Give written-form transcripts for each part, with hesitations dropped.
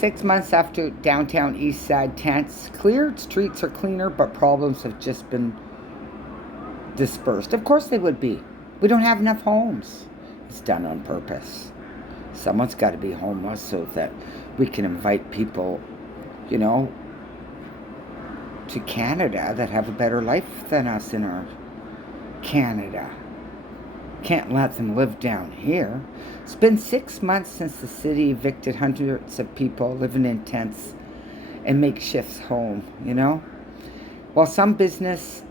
6 months after downtown East Side tents cleared, streets are cleaner, but problems have just been dispersed. Of course they would be. We don't have enough homes. It's done on purpose. Someone's got to be homeless so that we can invite people, you know, to Canada that have a better life than us in our Canada. Can't let them live down here. It's been 6 months since the city evicted hundreds of people living in tents and makeshift home, you know. While some business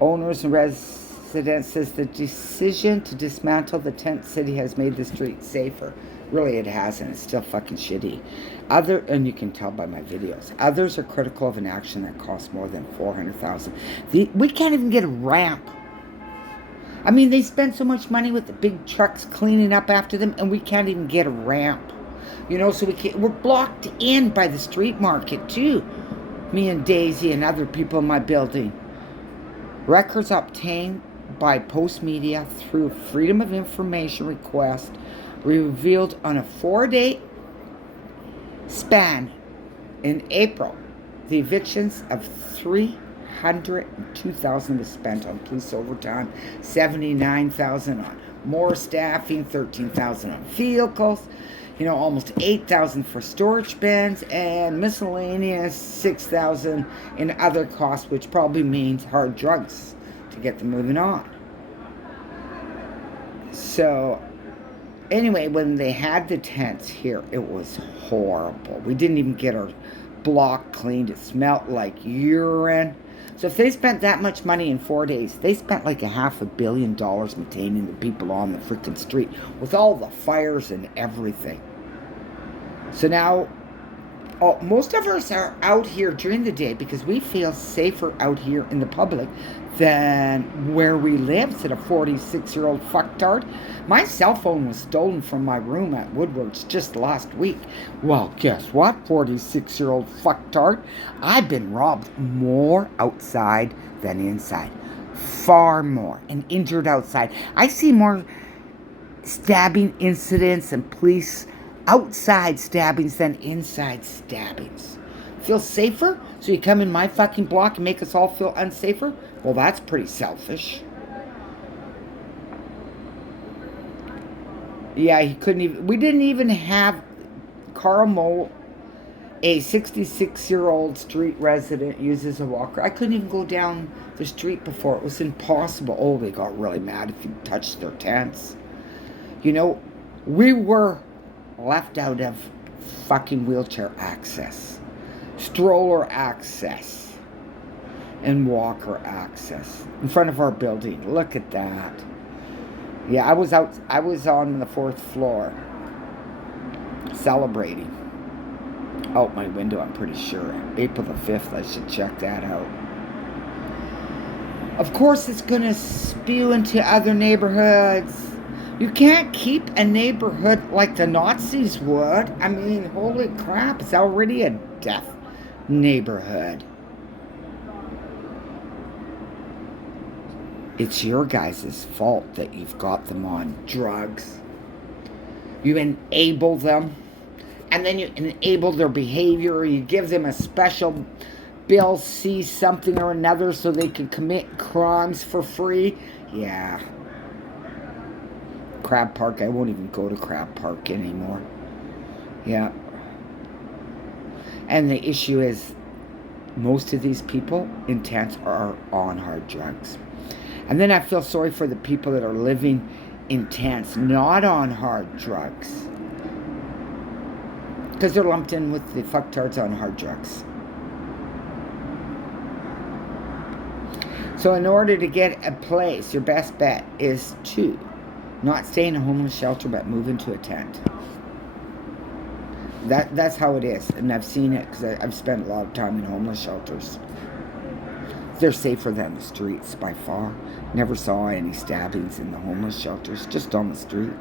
owners and residents says the decision to dismantle the tent city has made the streets safer. Really, it hasn't. It's still fucking shitty. And you can tell by my videos, others are critical of an action that costs more than $400,000. We can't even get a ramp. I mean, they spend so much money with the big trucks cleaning up after them, and we can't even get a ramp. You know, so we're blocked in by the street market, too. Me and Daisy and other people in my building. Records obtained by Post Media through Freedom of Information request revealed on a 4-day span in April, the evictions of 302,000 was spent on police overtime, 79,000 on more staffing, 13,000 on vehicles, you know, almost 8,000 for storage bins, and miscellaneous 6,000 in other costs, which probably means hard drugs to get them moving on. So anyway, when they had the tents here, it was horrible. We didn't even get our block cleaned. It smelled like urine. So if they spent that much money in 4 days, they spent like $500 million maintaining the people on the freaking street with all the fires and everything. So now, most of us are out here during the day because we feel safer out here in the public than where we live. Instead of 46-year-old fucktard. My cell phone was stolen from my room at Woodward's just last week. Well, guess what, 46-year-old fucktard? I've been robbed more outside than inside. Far more. And injured outside. I see more stabbing incidents and police outside stabbings than inside stabbings. Feel safer? So you come in my fucking block and make us all feel unsafer? Well, that's pretty selfish. Yeah, we didn't even have Carl Moe, a 66-year-old street resident, uses a walker. I couldn't even go down the street before. It was impossible. Oh, they got really mad if you touched their tents. You know, we were left out of fucking wheelchair access, stroller access, and walker access in front of our building. Look at that. Yeah, I was on the 4th floor celebrating out my window, I'm pretty sure. April the 5th, I should check that out. Of course, it's going to spew into other neighborhoods. You can't keep a neighborhood like the Nazis would. I mean, holy crap, it's already a death neighborhood. It's your guys' fault that you've got them on drugs. You enable them, and then you enable their behavior, or you give them a special Bill C something or another so they can commit crimes for free. Yeah. Crab Park, I won't even go to Crab Park anymore. Yeah. And the issue is, most of these people in tents are on hard drugs. And then I feel sorry for the people that are living in tents, not on hard drugs. Because they're lumped in with the fucktards on hard drugs. So in order to get a place, your best bet is to not stay in a homeless shelter, but move into a tent. That's how it is. And I've seen it because I've spent a lot of time in homeless shelters. They're safer than the streets by far. Never saw any stabbings in the homeless shelters, just on the streets.